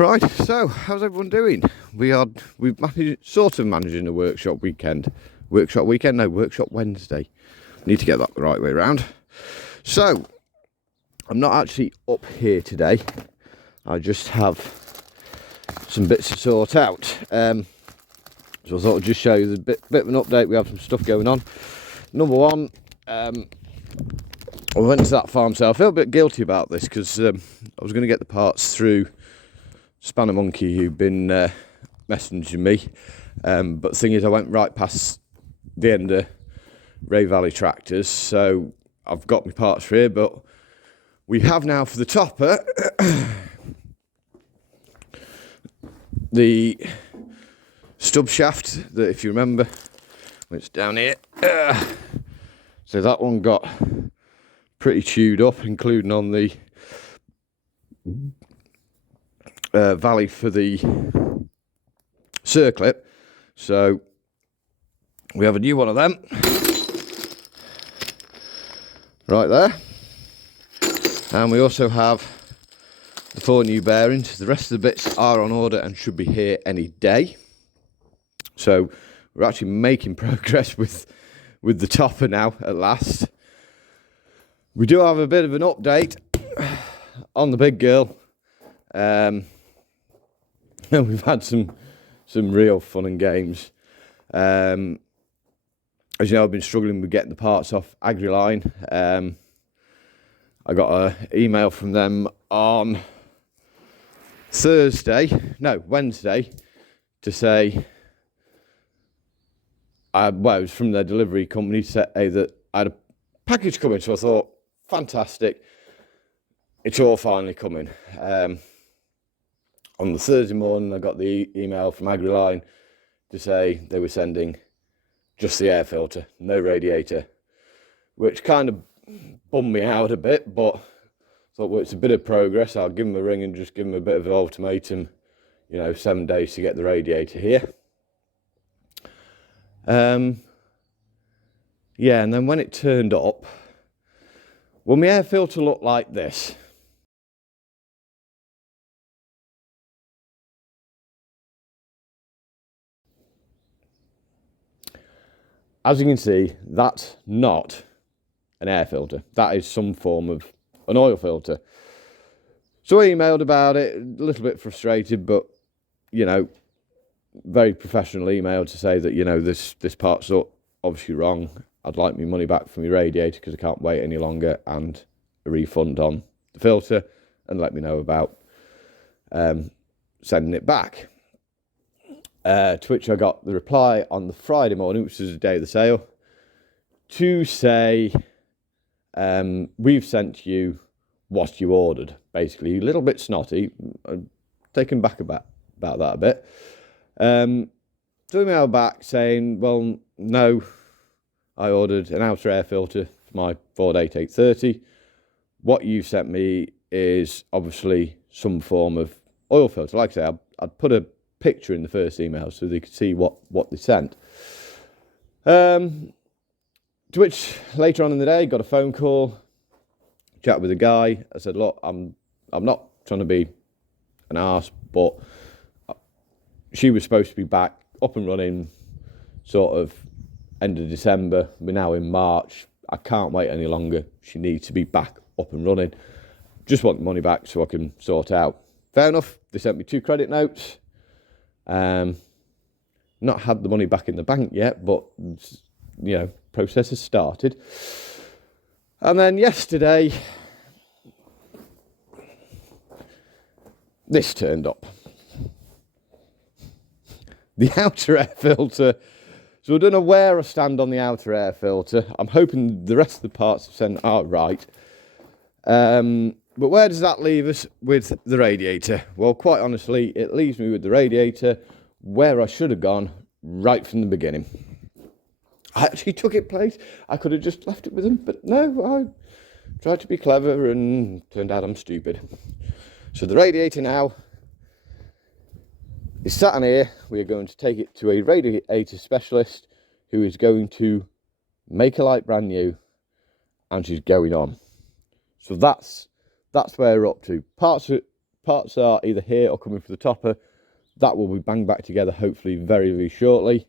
Right, so how's everyone doing? We've sort of managing a workshop weekend. Workshop weekend? No, workshop Wednesday. Need to get that the right way around. So, I'm not actually up here today. I just have some bits to sort out. So I thought I'd just show you the bit of an update. We have some stuff going on. Number one, I went to that farm sale. I feel a bit guilty about this because I was going to get the parts through Spanner Monkey, who've been messaging me, but the thing is I went right past the end of Ray Valley Tractors, so I've got my parts for here, but we have now for the topper the stub shaft that, if you remember, it's down here. So that one got pretty chewed up, including on the valley for the circlip. So we have a new one of them right there, and we also have the 4 new bearings. The rest of the bits are on order and should be here any day. So we're actually making progress with the topper now at last. We do have a bit of an update on the big girl. We've had some real fun and games. As you know, I've been struggling with getting the parts off AgriLine. I got an email from them on Wednesday, to say, it was from their delivery company, to say that I had a package coming. So I thought, fantastic, it's all finally coming. On the Thursday morning, I got the email from AgriLine to say they were sending just the air filter, no radiator, which kind of bummed me out a bit, but I thought, well, it's a bit of progress. I'll give them a ring and just give them a bit of an ultimatum, 7 days to get the radiator here. And then when it turned up, well, my air filter looked like this. As you can see, that's not an air filter. That is some form of an oil filter. So I emailed about it, a little bit frustrated, but, very professional email to say that, this part's obviously wrong. I'd like my money back for my radiator because I can't wait any longer, and a refund on the filter, and let me know about sending it back. To which I got the reply on the Friday morning, which is the day of the sale, to say, we've sent you what you ordered. Basically, a little bit snotty. I'm taken back about that a bit. So email back saying, well, no, I ordered an outer air filter for my Ford 830. What you sent me is obviously some form of oil filter. Like I say, I'd put a picture in the first email so they could see what they sent. To which later on in the day, got a phone call, chat with a guy. I said, look, I'm not trying to be an arse, but she was supposed to be back up and running sort of end of December. We're now in March. I can't wait any longer. She needs to be back up and running. Just want the money back so I can sort out. Fair enough. They sent me 2 credit notes. Not had the money back in the bank yet, but process has started. And then yesterday, this turned up. The outer air filter. So I don't know where I stand on the outer air filter. I'm hoping the rest of the parts have sent are right. But where does that leave us with the radiator? Well, quite honestly, it leaves me with the radiator where I should have gone right from the beginning. I actually took it place. I could have just left it with them, but no, I tried to be clever and turned out I'm stupid. So the radiator now is sat in here. We are going to take it to a radiator specialist who is going to make it like brand new, and she's going on. So that's where we're up to. Parts parts are either here or coming for the topper. That will be banged back together hopefully very, very shortly.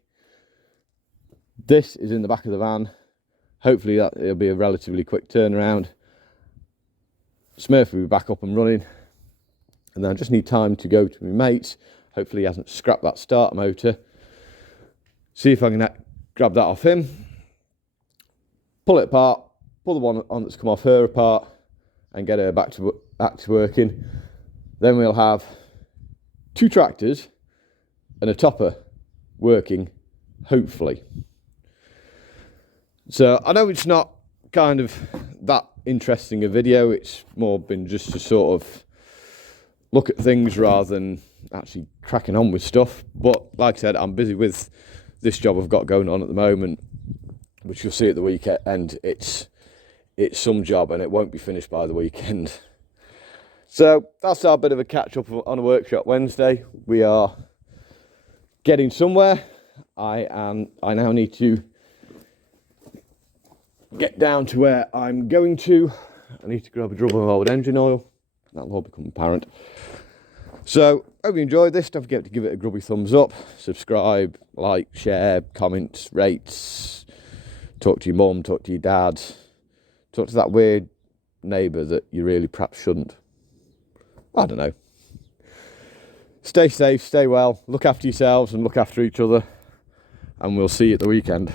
This is in the back of the van. Hopefully that it'll be a relatively quick turnaround. Smurf will be back up and running. And then I just need time to go to my mates. Hopefully he hasn't scrapped that starter motor. See if I can grab that off him. Pull it apart. Pull the one on that's come off her apart. And get her back to working. Then we'll have 2 tractors and a topper working, hopefully. So I know it's not kind of that interesting a video. It's more been just to sort of look at things rather than actually cracking on with stuff. But like I said, I'm busy with this job I've got going on at the moment, which you'll see at the weekend. It's some job and it won't be finished by the weekend. So that's our bit of a catch up on a workshop Wednesday. We are getting somewhere. I now need to get down to where I'm going to. I need to grab a drum of old engine oil. That'll all become apparent. So, hope you enjoyed this. Don't forget to give it a grubby thumbs up, subscribe, like, share, comment, rate, talk to your mum, talk to your dad, talk to that weird neighbour that you really perhaps shouldn't. I don't know. Stay safe, stay well, look after yourselves and look after each other, and we'll see you at the weekend.